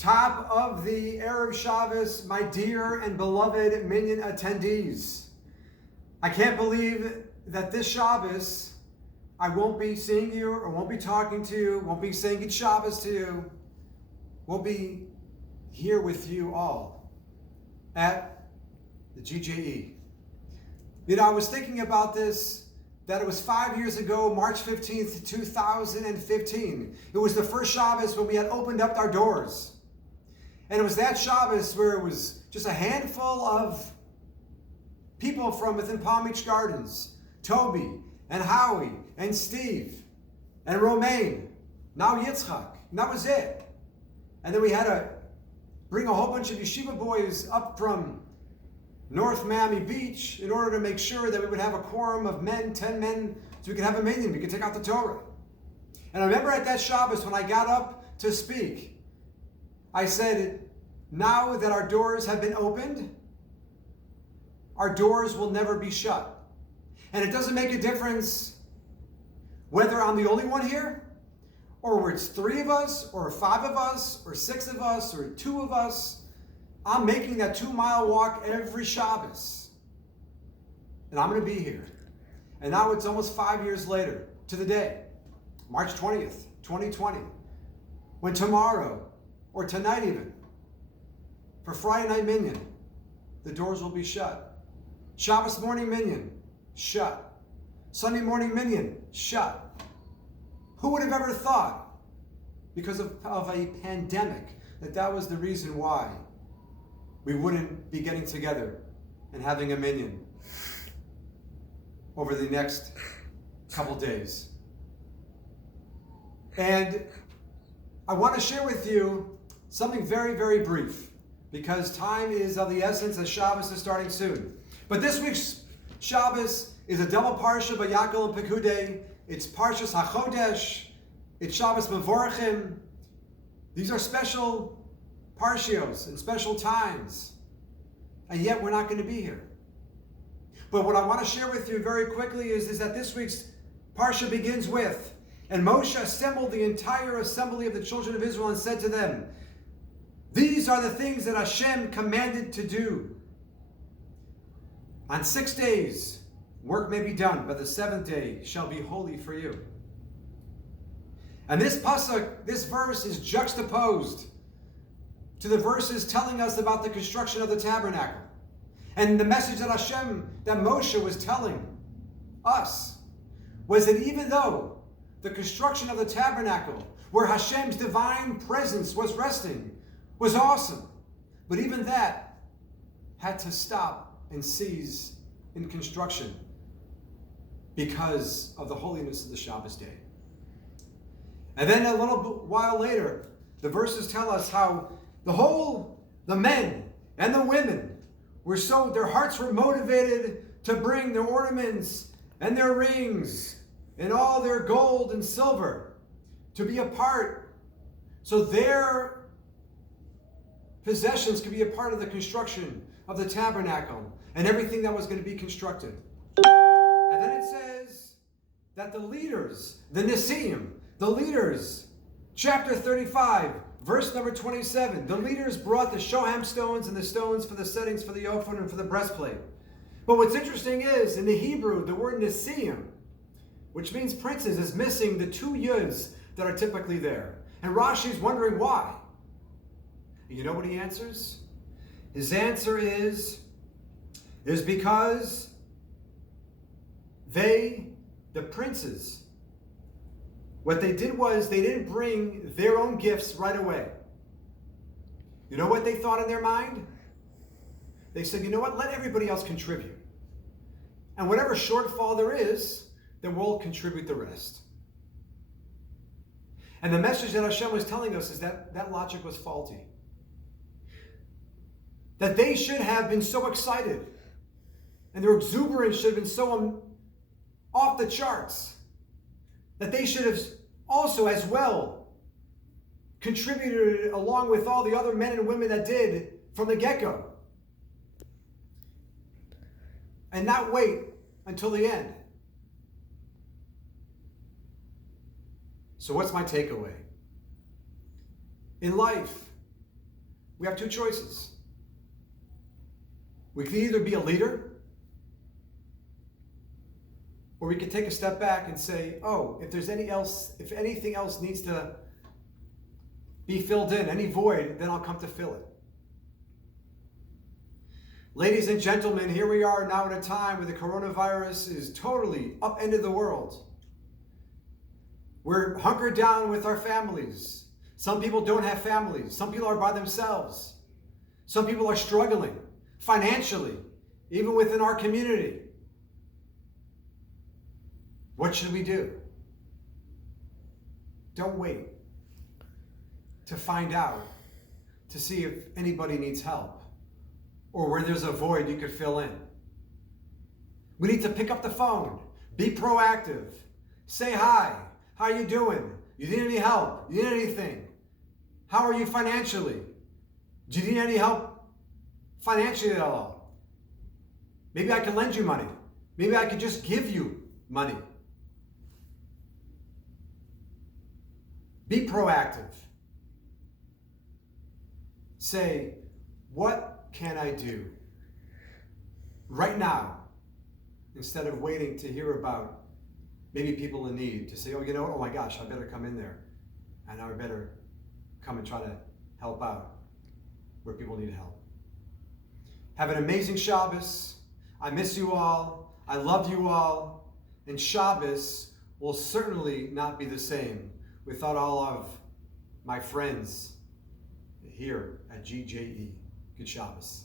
top of the Erev Shabbos, my dear and beloved Minyan attendees. I can't believe that this Shabbos, I won't be seeing you or won't be talking to you, won't be saying good Shabbos to you, won't be here with you all at the GJE. You know, I was thinking about this, that it was 5 years ago, March 15th, 2015. It was the first Shabbos when we had opened up our doors. And it was that Shabbos where it was just a handful of people from within Palm Beach Gardens. Toby and Howie and Steve and Romaine. Now Yitzchak. And that was it. And then we had to bring a whole bunch of yeshiva boys up from North Miami Beach in order to make sure that we would have a quorum of men, 10 men, so we could have a minyan, we could take out the Torah. And I remember at that Shabbos when I got up to speak, I said, now that our doors have been opened, our doors will never be shut. And it doesn't make a difference whether I'm the only one here, or it's 3 of us, or 5 of us, or 6 of us, or 2 of us. I'm making that 2-mile walk every Shabbos. And I'm going to be here. And now it's almost 5 years later to the day, March 20th, 2020, when tomorrow, or tonight even, for Friday night minyan, the doors will be shut. Shabbos morning minyan, shut. Sunday morning minyan, shut. Who would have ever thought, because of a pandemic, that was the reason why we wouldn't be getting together and having a minyan over the next couple days. And I want to share with you something very, very brief, because time is of the essence as Shabbos is starting soon. But this week's Shabbos is a double parsha by Yaakov and Pekudei. It's Parshas HaChodesh. It's Shabbos Mevorachim. These are special parshios and special times. And yet we're not going to be here. But what I want to share with you very quickly is that this week's parsha begins with, and Moshe assembled the entire assembly of the children of Israel and said to them, these are the things that Hashem commanded to do. On 6 days, work may be done, but the 7th day shall be holy for you. And this pasuk, this verse is juxtaposed to the verses telling us about the construction of the tabernacle. And the message that that Moshe was telling us was that even though the construction of the tabernacle, where Hashem's divine presence was resting, was awesome, but even that had to stop and cease in construction because of the holiness of the Shabbos day. And then a little while later, the verses tell us how the men and the women their hearts were motivated to bring their ornaments and their rings and all their gold and silver to be a part, so their possessions could be a part of the construction of the tabernacle and everything that was going to be constructed. And then it says that the leaders, the Nisim, the leaders, chapter 35, verse number 27, the leaders brought the shoham stones and the stones for the settings for the ephod and for the breastplate. But what's interesting is, in the Hebrew, the word Nisim, which means princes, is missing the 2 yuds that are typically there. And Rashi's wondering why. And you know what he answers? His answer is because the princes, what they did was they didn't bring their own gifts right away. You know what they thought in their mind? They said, you know what, let everybody else contribute. And whatever shortfall there is, then we'll contribute the rest. And the message that Hashem was telling us is that that logic was faulty. That they should have been so excited, and their exuberance should have been so off the charts, that they should have also as well contributed along with all the other men and women that did from the get-go. And not wait until the end. So what's my takeaway? In life, We have two choices. We can either be a leader, or we can take a step back and say, oh, if anything else needs to be filled in, any void, then I'll come to fill it. Ladies and gentlemen, here we are now at a time where the coronavirus is totally upended the world. We're hunkered down with our families. Some people don't have families. Some people are by themselves. Some people are struggling financially, even within our community. What should we do? Don't wait to find out, to see if anybody needs help or where there's a void you could fill in. We need to pick up the phone, be proactive, say hi, how are you doing? You need any help? You need anything? How are you financially? Do you need any help financially at all? Maybe I can lend you money. Maybe I could just give you money. Be proactive. Say, what can I do right now, instead of waiting to hear about maybe people in need, to say, oh my gosh, I better come in there, and I better come and try to help out where people need help. Have an amazing Shabbos. I miss you all. I love you all. And Shabbos will certainly not be the same without all of my friends here at GJE. Good Shabbos.